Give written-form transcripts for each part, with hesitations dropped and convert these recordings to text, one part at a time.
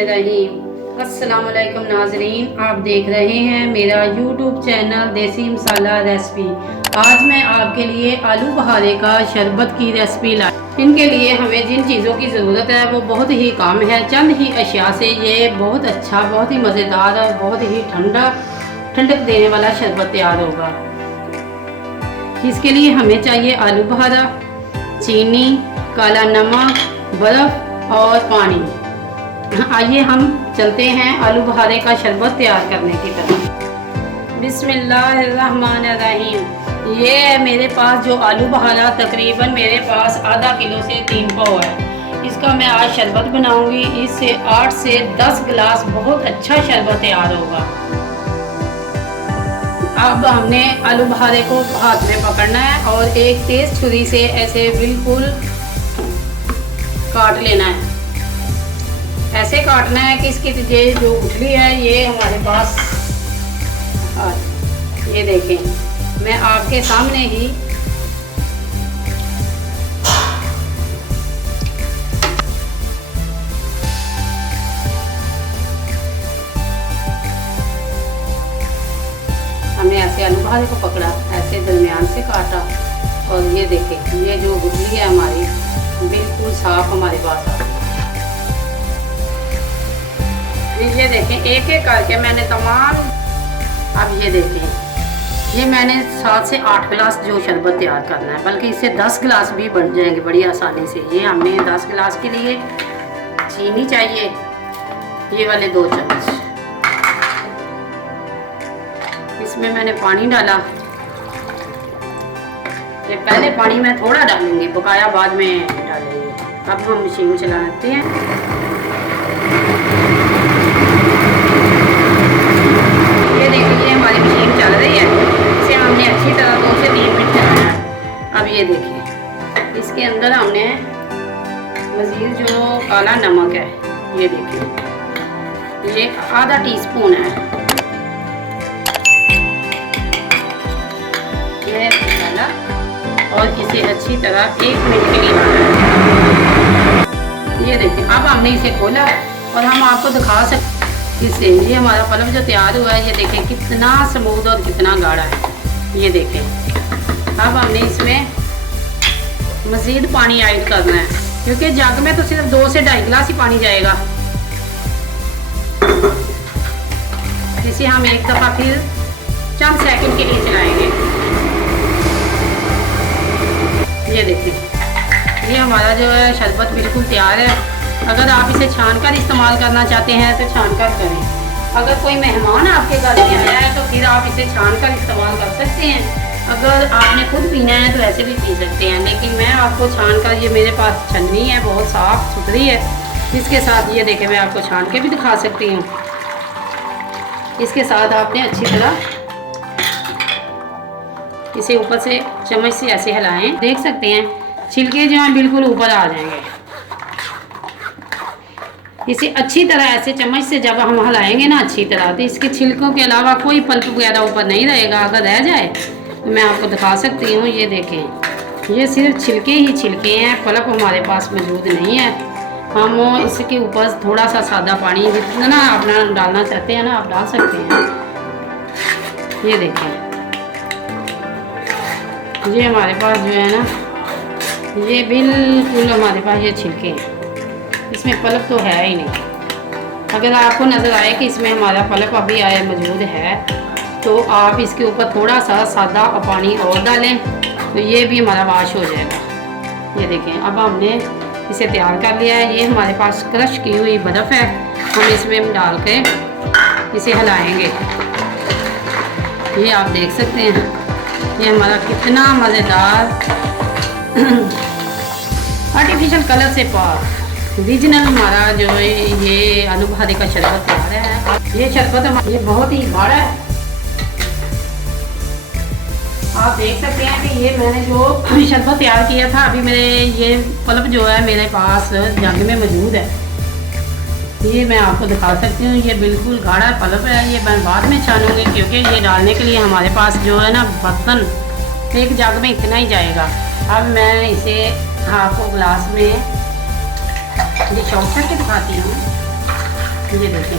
बिस्मिल्लाहिर्रहमानिर्रहीम। अस्सलाम वालेकुम नाजरीन, आप देख रहे हैं मेरा यूट्यूब चैनल देसी मसाला रेसिपी। आज मैं आपके लिए आलू बहारे का शरबत की रेसिपी लाई। इनके लिए हमें जिन चीज़ों की ज़रूरत है वो बहुत ही कम है। चंद ही अशिया से ये बहुत अच्छा, बहुत ही मज़ेदार और बहुत ही ठंडक देने वाला शरबत तैयार होगा। इसके लिए हमें चाहिए आलू बहारा, चीनी, काला नमक, बर्फ़ और पानी। आइए हम चलते हैं आलू बहारे का शरबत तैयार करने की तरफ। बिस्मिल्लाहिर्रहमानिर्रहीम। ये है मेरे पास जो आलू बहारा, तकरीबन मेरे पास आधा किलो से 3 पाव है। इसका मैं आज शरबत बनाऊंगी। इससे 8 से 10 गिलास बहुत अच्छा शरबत तैयार होगा। अब हमने आलू बहारे को हाथ में पकड़ना है और एक तेज छुरी से ऐसे बिल्कुल काट लेना है। ऐसे काटना है कि इसकी जो गुठली है ये हमारे पास, ये देखें मैं आपके सामने ही हमने ऐसे आलू बहारे को पकड़ा, ऐसे दरमियान से काटा और ये देखें ये जो गुठली है हमारी बिल्कुल साफ हमारे पास आ गई। ये देखें एक एक करके मैंने तमाम, अब ये देखें ये मैंने 7 से 8 गिलास जो शरबत तैयार करना है, बल्कि इससे 10 गिलास भी बन जाएंगे बड़ी आसानी से। ये हमने 10 गिलास के लिए चीनी चाहिए, ये वाले 2 चम्मच। इसमें मैंने पानी डाला। ये पहले पानी में थोड़ा डालेंगे, बकाया बाद में डालेंगे। अब हम मशीन चला लेते हैं। ये देखिए हमारी मशीन चल रही है। इसे हमने अच्छी तरह 2 से 3 मिनट चलाना है। अब ये देखिए इसके अंदर हमने मज़ीद जो काला नमक है, ये देखिए ये आधा टीस्पून है, ये डाला और इसे अच्छी तरह 1 मिनट के लिए डाला। ये देखिए अब हमने इसे खोला और हम आपको दिखा सकते इससे ये हमारा पलक जो तैयार हुआ है, ये देखें कितना स्मूथ और कितना गाढ़ा है। ये देखें अब हमने इसमें मज़ीद पानी ऐड करना है, क्योंकि जग में तो सिर्फ 2 से 2.5 गिलास ही पानी जाएगा। इसे हम एक दफ़ा फिर चंद सेकंड के लिए चलाएंगे। ये देखें ये हमारा जो है शरबत बिल्कुल तैयार है। अगर आप इसे छानकर इस्तेमाल करना चाहते हैं तो छानकर करें। अगर कोई मेहमान आपके घर में आया है तो फिर आप इसे छानकर इस्तेमाल कर सकते हैं। अगर आपने खुद पीना है तो ऐसे भी पी सकते हैं, लेकिन मैं आपको छानकर, ये मेरे पास छन्नी है बहुत साफ़ सुथरी है, इसके साथ ये देखें मैं आपको छान के भी दिखा सकती हूँ। इसके साथ आपने अच्छी तरह इसे ऊपर से चम्मच से ऐसे हिलाएं। देख सकते हैं छिलके जो हैं बिल्कुल ऊपर आ जाएंगे। इसे अच्छी तरह ऐसे चम्मच से जब हम हिलाएंगे ना अच्छी तरह, तो इसके छिलकों के अलावा कोई पल्प वगैरह ऊपर नहीं रहेगा। अगर रह जाए तो मैं आपको दिखा सकती हूँ। ये देखें ये सिर्फ छिलके ही छिलके हैं, पल्प हमारे पास मौजूद नहीं है। हम इसके ऊपर थोड़ा सा सादा पानी जितना अपना डालना चाहते हैं ना आप डाल सकते हैं। ये देखें ये हमारे पास जो है ना ये बिल्कुल हमारे पास ये छिलके हैं, इसमें पल्प तो है ही नहीं। अगर आपको नज़र आए कि इसमें हमारा पल्प अभी आया मौजूद है तो आप इसके ऊपर थोड़ा सा सादा पानी और डालें तो ये भी हमारा वाश हो जाएगा। ये देखें अब हमने इसे तैयार कर लिया है। ये हमारे पास क्रश की हुई बर्फ़ है, हम इसमें डाल के इसे हिलाएंगे। ये आप देख सकते हैं ये हमारा कितना मज़ेदार आर्टिफिशियल कलर से पाक ओरिजिनल हमारा जो है ये आलू बहारे का शरबत तैयार है। ये शरबत ये बहुत ही गाढ़ा है। आप देख सकते हैं कि ये मैंने जो शरबत तैयार किया था, अभी मेरे ये पल्प जो है मेरे पास जग में मौजूद है। ये मैं आपको दिखा सकती हूँ। ये बिल्कुल गाढ़ा पल्प है। ये मैं बाद में छानूंगी क्योंकि ये डालने के लिए हमारे पास जो है ना बर्तन एक जग में इतना ही जाएगा। अब मैं इसे आपको गिलास में डिश आउट करके दिखाती हूँ। ये देखें,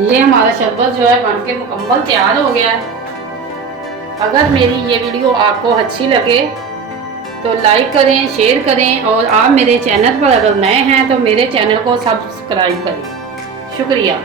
ये हमारा शरबत जो है बनके मुकम्मल तैयार हो गया है। अगर मेरी ये वीडियो आपको अच्छी लगे तो लाइक करें, शेयर करें, और आप मेरे चैनल पर अगर नए हैं तो मेरे चैनल को सब्सक्राइब करें। शुक्रिया।